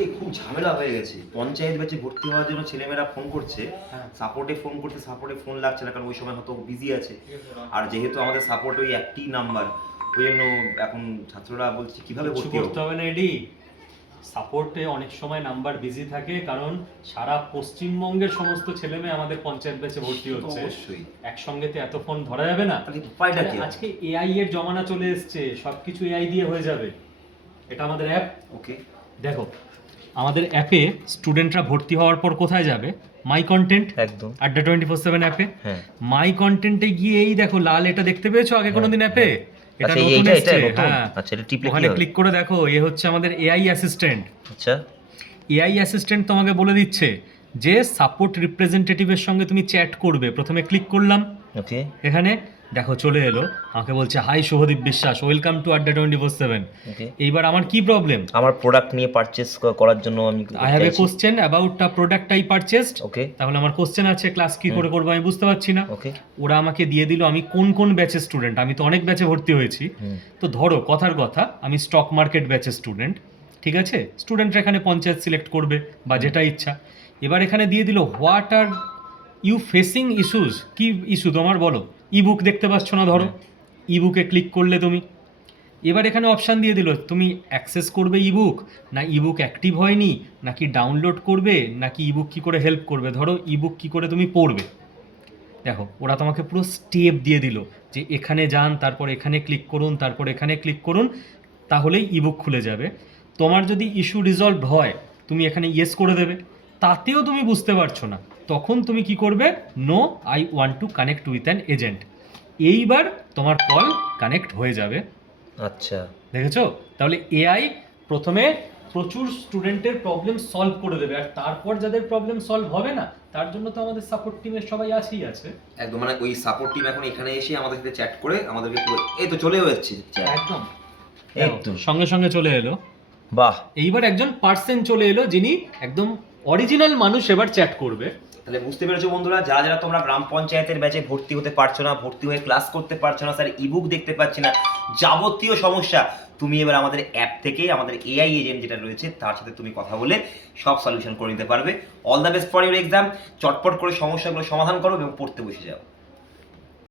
এই খুব ঝামেলা হয়ে গেছে, পঞ্চায়েত ব্যাচে ভর্তি হওয়ার জন্য ছেলেমেয়েরা ফোন করছে, সাপোর্টে ফোন করতে, সাপোর্টে ফোন লাগছে না, কারণ ওই সময় হয়তো বিজি আছে। আর যেহেতু আমাদের সাপোর্ট ওই একটি নাম্বার, ওই জন্য এখন ছাত্ররা বলছে কিভাবে ভর্তি করতে হবে না এডি, সাপোর্টে অনেক সময় নাম্বার বিজি থাকে, কারণ সারা পশ্চিমবঙ্গের সমস্ত ছেলে মেয়ে আমাদের পঞ্চায়েত ব্যাচে ভর্তি হচ্ছে। অবশ্যই একসঙ্গে তো এত ফোন ধরা যাবে না। তাহলে উপায়টা কি? আজকে এআই এর জমানা চলে এসছে, সবকিছু এআই দিয়ে হয়ে যাবে। এটা আমাদের অ্যাপ। ওকে, দেখো আমাদের অ্যাপে স্টুডেন্টরা ভর্তি হওয়ার পর কোথায় যাবে? মাই কন্টেন্ট, একদম আড্ডা 24/7 অ্যাপে। হ্যাঁ, মাই কন্টেন্টে গিয়ে এই দেখো লাল, এটা দেখতে পেয়েছো আগে কোনোদিন অ্যাপে? এটা আচ্ছা, নতুন এটা এসেছে। নতুন। হ্যাঁ, আচ্ছা, এটা টিপলে কি ওখানে হবে? ক্লিক করে দেখো, এ হচ্ছে আমাদের এআই অ্যাসিস্ট্যান্ট। আচ্ছা, এআই অ্যাসিস্ট্যান্ট তোমাকে বলে দিচ্ছে যে সাপোর্ট রিপ্রেজেন্টেটিভের সঙ্গে তুমি চ্যাট করবে। প্রথমে ক্লিক করলাম, ওকে, এখানে দেখো চলে এলো, আমাকে বলছে হাই শুভদীপ বিশ্বাস, ওয়েলকাম টু আড্ডা 24/7। ওকে। এইবার আমার কি প্রবলেম? আমার প্রোডাক্ট নিয়ে পারচেজ করার জন্য আমি I have a question about a product I purchased. Okay, তাহলে আমার কোশ্চেন আছে, ক্লাস কি করে করবো আমি বুঝতে পারছি না। ওকে, ওরা আমাকে দিয়ে দিল আমি কোন কোন ব্যাচের স্টুডেন্ট, আমি তো অনেক ব্যাচে ভর্তি হয়েছি। তো ধরো কথার কথা আমি স্টক মার্কেট ব্যাচের স্টুডেন্ট, ঠিক আছে? স্টুডেন্টরা এখানে পঞ্চায়েত সিলেক্ট করবে বা যেটা ইচ্ছা। এবার এখানে দিয়ে দিল what are you facing issues, কি ইস্যু তোমার বলো। ইবুক দেখতে পাচ্ছ না, ধরো ইবুকে ক্লিক করলে তুমি, এবার এখানে অপশান দিয়ে দিল তুমি অ্যাক্সেস করবে ইবুক, না ইবুক অ্যাক্টিভ হয়নি, নাকি ডাউনলোড করবে, নাকি ইবুক কী করে হেল্প করবে। ধরো ইবুক কী করে তুমি পড়বে, দেখো ওরা তোমাকে পুরো স্টেপ দিয়ে দিল যে এখানে যান, তারপর এখানে ক্লিক করুন, তারপর এখানে ক্লিক করুন, তাহলেই ইবুক খুলে যাবে। তোমার যদি ইস্যু রিজলভ হয় তুমি এখানে ইয়েস করে দেবে, তাতেও তুমি বুঝতে পারছো না, তখন তুমি কি করবে? No I want to connect with an agent. এইবার তোমার কল কানেক্ট হয়ে যাবে। আচ্ছা, দেখেছো? তাহলে এআই প্রথমে প্রচুর স্টুডেন্টের প্রবলেম সলভ করে দেবে, আর তারপর যাদের প্রবলেম সলভ হবে না তার জন্য তো আমাদের সাপোর্ট টিমের সবাই আছেই আছে। একদম, মানে ওই সাপোর্ট টিম এখন এখানে এসে আমাদের সাথে চ্যাট করে আমাদেরকে পুরো, এই তো চলেও যাচ্ছে chat। একদম, এই তো সঙ্গে সঙ্গে চলে এলো। বাহ, এইবার একজন পার্সন চলে এলো যিনি একদম অরিজিনাল মানুষ, এবার চ্যাট করবে। তাহলে বুঝতে পেরেছো বন্ধুরা, যারা যারা তোমরা গ্রাম পঞ্চায়েতের ব্যাচে ভর্তি হতে পারছো না, ভর্তি হয়ে ক্লাস করতে পারছো না, স্যার ইবুক দেখতে পাচ্ছি না, যাবতীয় সমস্যা তুমি এবার আমাদের অ্যাপ থেকে, আমাদের এআই এজেন্ট যেটা রয়েছে তার সাথে তুমি কথা বলে সব সলিউশন করে নিতে পারবে। All the best for your exam. চটপট করে সমস্যাগুলো সমাধান করো এবং পড়তে বসে যাও।